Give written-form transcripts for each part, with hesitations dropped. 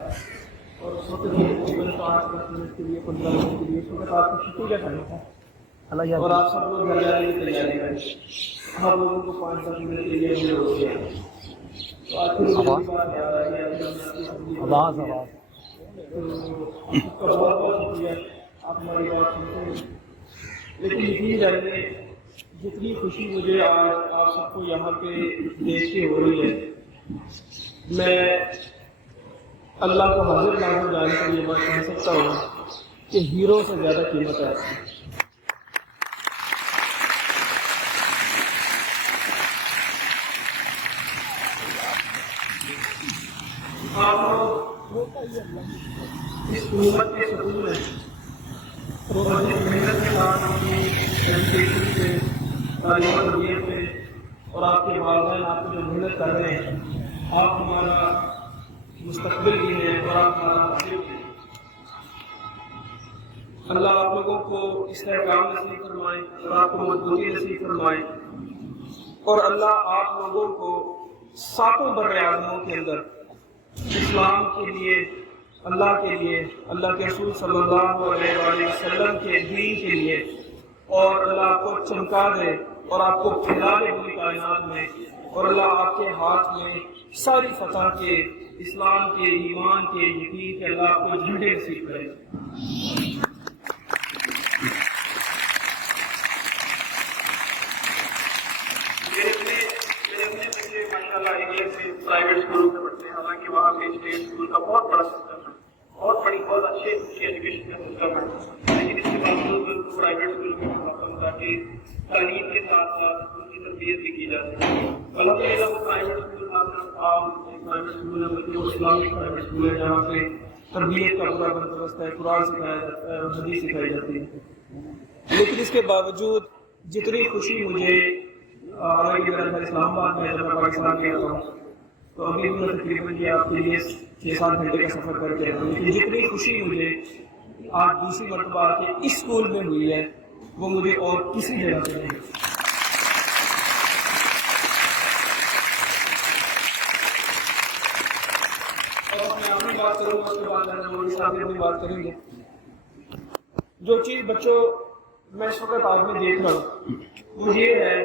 اور اس وقت تقریباً 5-10 منٹ کے لیے 15 منٹ کے لیے اس وقت آپ کو چھٹی کا ٹائم تھا اور آپ سب لوگ گھر جانے کی تیاری کریں. ہم لوگوں کو 5-10 منٹ کے لیے ہمیں روک دیا. تو آج پھر مجھے بات یاد آئی آواز تو اس کا بہت بہت شکریہ. آپ ہماری بات سنتے ہیں. لیکن یقین جانیے جتنی خوشی مجھے آج آپ سب کو یہاں پہ دیکھ کے ہو رہی ہے، میں اللہ کو حاضر ناظر جان کر یہ بات کہہ سکتا ہوں کہ ہیرو سے زیادہ قیمت ہے. آپ لوگ اس حکومت کے سکون میں اور جس محنت کے ساتھ اپنی ایجوکیشن سے، تعلیم و تربیت میں، اور آپ کے والدین آپ کو جو محنت کر رہے ہیں، آپ ہمارا مستقبل بھی ہے اور آپ ہمارا حاصل بھی ہے. اللہ آپ لوگوں کو استحکام نصیب فرمائے اور آپ کو مضبوطی نصیب فرمائے، اور اللہ آپ لوگوں کو ساتوں بر اعظموں کے اندر اسلام کے لیے، اللہ کے لیے، اللہ کے رسول صلی اللہ علیہ وآلہ وسلم کے دین کے لیے، اور اللہ آپ کو چمکا دے اور آپ کو پھیلا دے پوری کائنات میں، اور اللہ آپ کے ہاتھ میں ساری فتح کے، اسلام کے، ایمان کے، یقین کے، اللہ آپ کو جھنڈے نصیب کرے. پرائیویٹ اسکولوں میں پڑھتے ہیں، حالانکہ وہاں پہ اسٹیٹ اسکول کا بہت بڑا سسٹم ہے، بہت بڑی، بہت اچھی ایجوکیشن کا سسٹم ہے، لیکن اس کے باوجود پرائیویٹ اسکول میں موقع ملا کہ تعلیم کے ساتھ ساتھ ان کی تربیت بھی کی جا سکے. الحمدللہ وہ پرائیویٹ اسکول عام پرائیویٹ اسکول ہے، بلکہ وہ اسلامک پرائیویٹ اسکول ہے جہاں پہ تربیت کا پورا بندوبست ہے، قرآن سکھایا جاتا ہے اور حدیث سکھائی جاتی ہے. لیکن اس کے باوجود جتنی خوشی مجھے اسلام آباد میں جب میں پاکستان گیا تھا تو ابھی میں تقریباً یہ آپ کے لیے 6-7 گھنٹے کا سفر کر کے لیکن جتنی خوشی مجھے آج دوسری مرتبہ آ کے اس اسکول میں ہوئی ہے وہ مجھے اور کسی جگہ پہ نہیں. اور میں اپنی بات کروں گا، اس کے بعد مودی صاحب بھی اپنی بات کریں گے. جو چیز بچوں میں اس وقت آپ میں دیکھ رہا ہوں وہ یہ ہے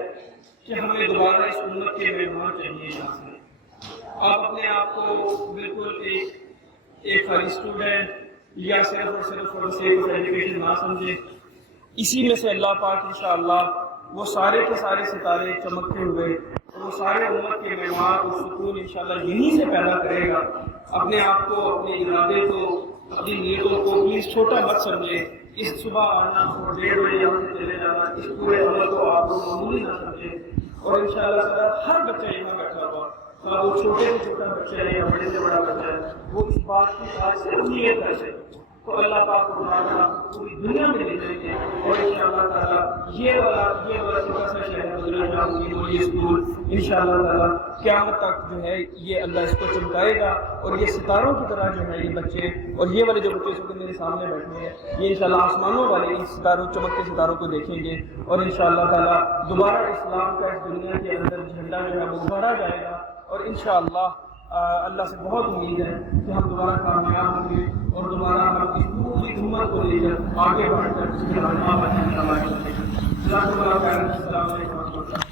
کہ ہمیں دوبارہ اس امت کے مہمان چاہیے. یہاں سے آپ اپنے آپ کو بالکل ایک خالی اسٹوڈنٹ یا صرف اور صرف ایجوکیشن نہ سمجھے. اسی میں سے اللہ پاک انشاءاللہ وہ سارے کے سارے ستارے چمکتے ہوئے اور وہ سارے امت کے مہمان اور سکون انشاءاللہ یہیں سے پیدا کرے گا. اپنے آپ کو، اپنے ارادے کو، اپنی نیتوں کو پلیز چھوٹا مت سمجھے. اس صبح آنا اور 1:30 بجے یہاں سے چلے جانا، اس پورے عمل کو آپ کو معمولی نہ سمجھے. اور انشاءاللہ تعالیٰ ہر بچہ یہاں بیٹھا ہوا، وہ چھوٹے سے چھوٹا بچہ ہے یا بڑے سے بڑا بچہ ہے، وہ اس بات کی آج سے نیت کرے تو اللہ پاک کو پوری دنیا میں لے جائیں گے. اور انشاءاللہ تعالیٰ یہ والا چھوٹا سا شہر مدینہ اسکول انشاءاللہ تعالیٰ قیامت تک جو ہے یہ اللہ اس کو چمکائے گا. اور یہ ستاروں کی طرح جو ہے یہ بچے، اور یہ والے جو بچے اس وقت میرے سامنے بیٹھے ہیں، یہ انشاءاللہ آسمانوں والے ان ستاروں، چمکتے ستاروں کو دیکھیں گے. اور انشاءاللہ تعالیٰ دوبارہ اسلام کا اس دنیا کے اندر جھنڈا جو ہے وہ گاڑا جائے گا. اور انشاءاللہ اللہ سے بہت امید ہے کہ ہم دوبارہ کامیاب ہوں گے اور دوبارہ ہم اس پوری امت کو لے کر آگے بڑھ کر اس کے السلام علیکم.